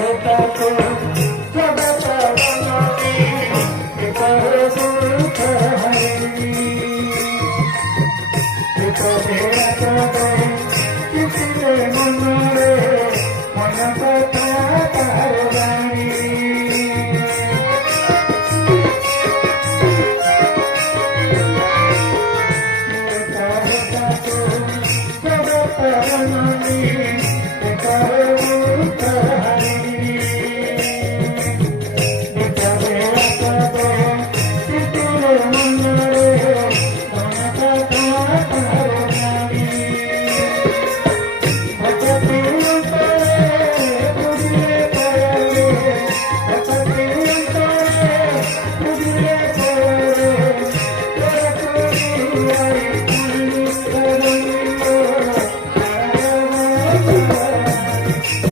होता तो जगत बनवी इतर दुःख हरवी भेटत गई किती मन रे मन कथा कारवा